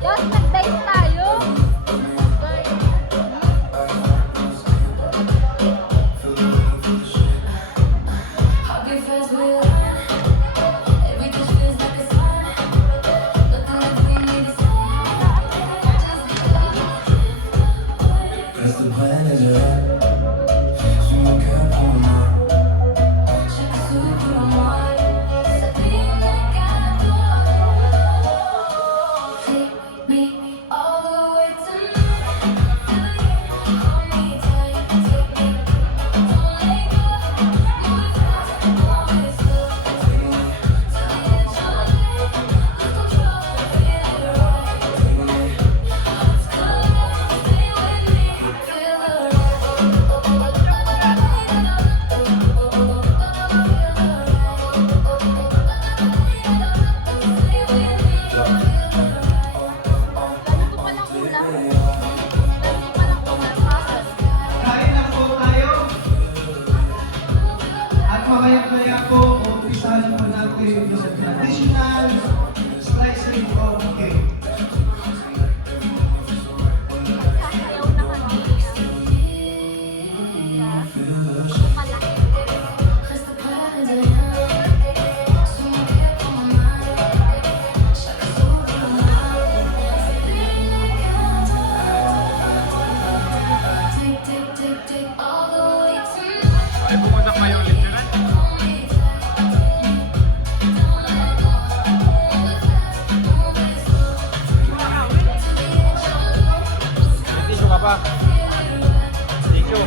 Diyos, nag-dive tayo. Kain na po tayo. At mamaya-maya po, umpisahan po natin yung traditional slicing of cake. Sasayaw na kami. Ay, pumunta kayo ulit dyan. Tissue ka pa. Tissue.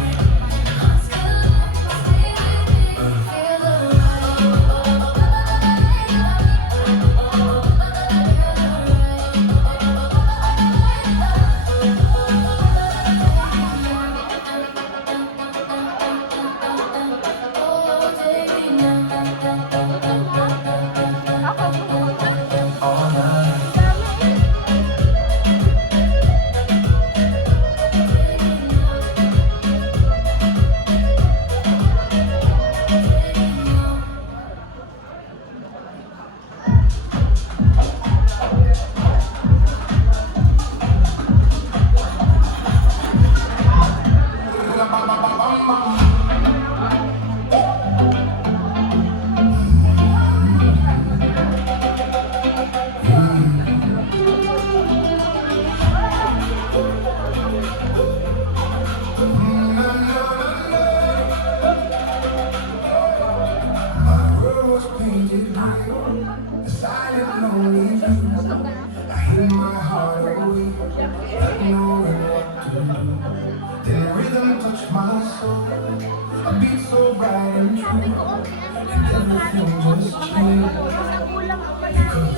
Nagulang ang panahon.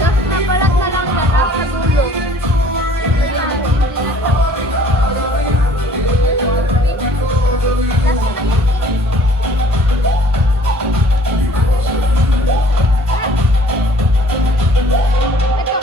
Tapos nabalat na lang siya sa dulo. Ito.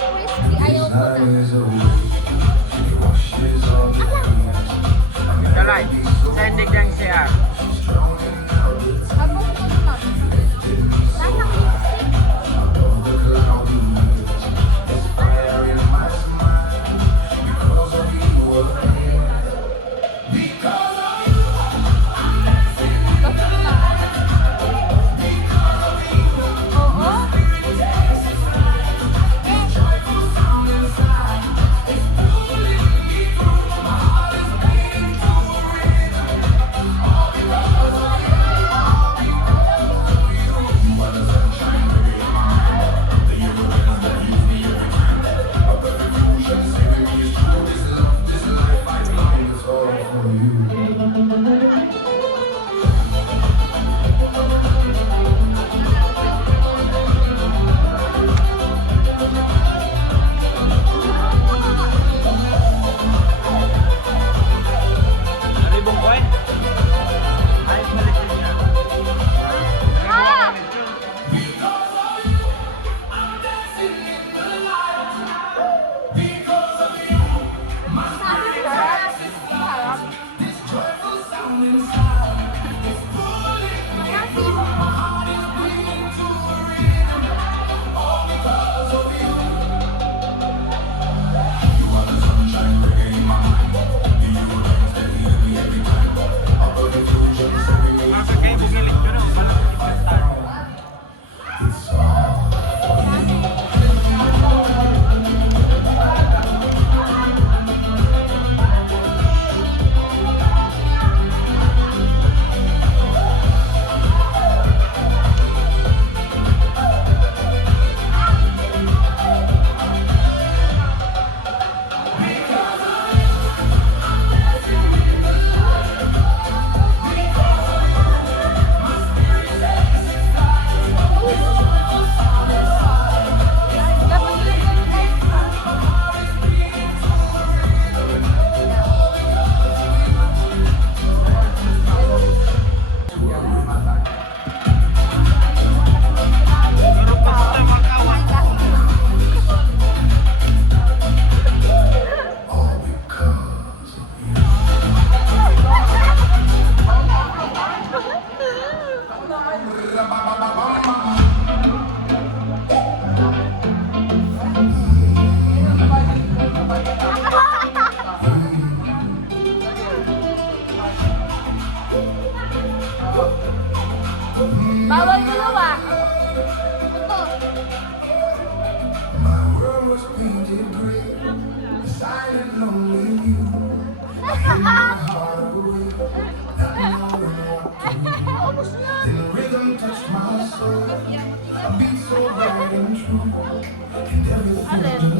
Bawal dalawa. Ito. Ubus na. Alin?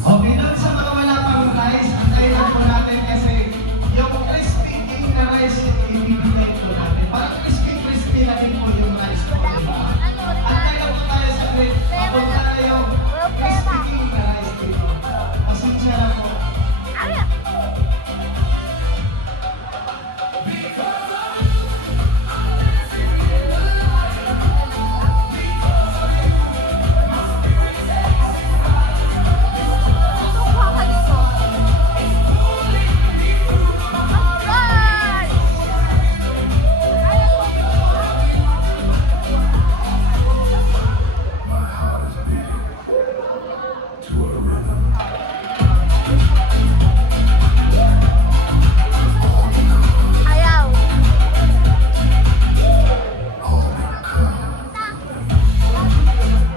Okay lang sa mga wala pang rice, antayin lang po natin kasi yung crispy king na rice yung ibibigay po natin. Parang crispy na din po yung rice po, diba? Antayin lang po tayo sa grid. Papunta na yung crispy king na rice dito. Pasensya na po. Ayaw.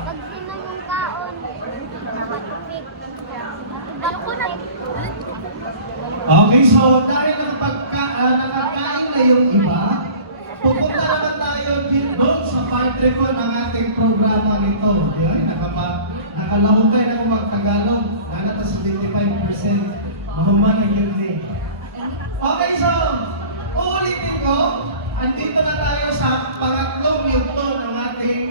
Pag sinamong kaon, nakatupik. Balkunan. Okay, so dahil nakakain na yung iba, pupunta naman tayo din doon sa parte ko ng ating programa nito. Yan, nakalahukay na kung mag-Tagalog, nalata sa 25%. Mahuman na yun eh. Okay, so, uulitin ko, andito na tayo sa pangatlong yugto ng ating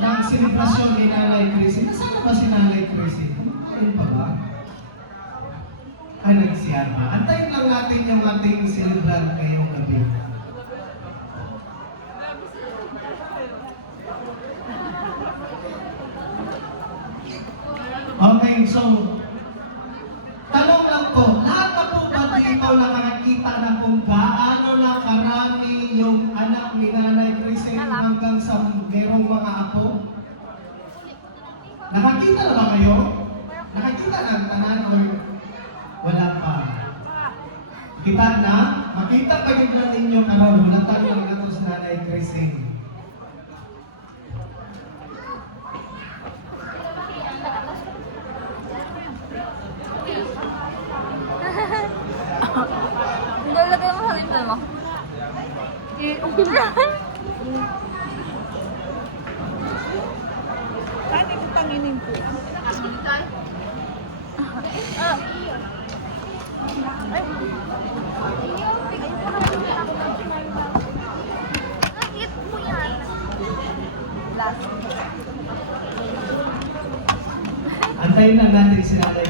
ng selebrasyon ni Nanay Chrissy. Nasaan na ba si Nanay Chrissy? Ayun pa ba? Ay, nagsiyama. Antayin lang natin yung ating celebrant ngayong gabi. Okay, so, tanong lang po, lahat na po ba dito nakakita na kung gaano na karami yung anak ni Nanay Chrissy hanggang sa merong mga apo? Nakakita na ba kayo? Nakakita na ang tanan o wala pa? Kita na? Makita pa yun na ninyo karon, wala tayo lang nato sa Nanay Chrissy. Hindi, lagay mo sa limba mo. Saan yung tanginin po? Nakit mo yan. Last. Antayin lang natin si Nanay